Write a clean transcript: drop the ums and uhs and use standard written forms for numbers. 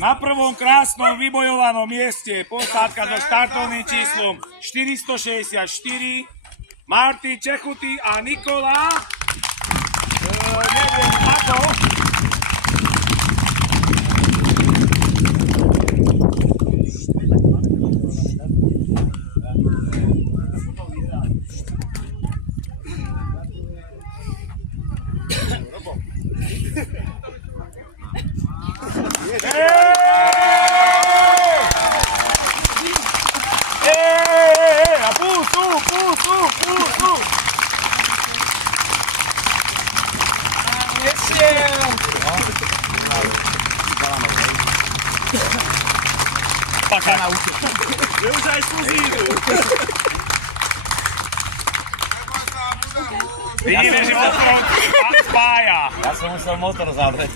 Na prvom krásnom vybojovanom mieste posádka so štartovným číslom 464 Martin Čechuty a Nikola neviem ako. Už aj slzy idú. Vidíme, že motorom spája. Ja som musel motor zavrieť.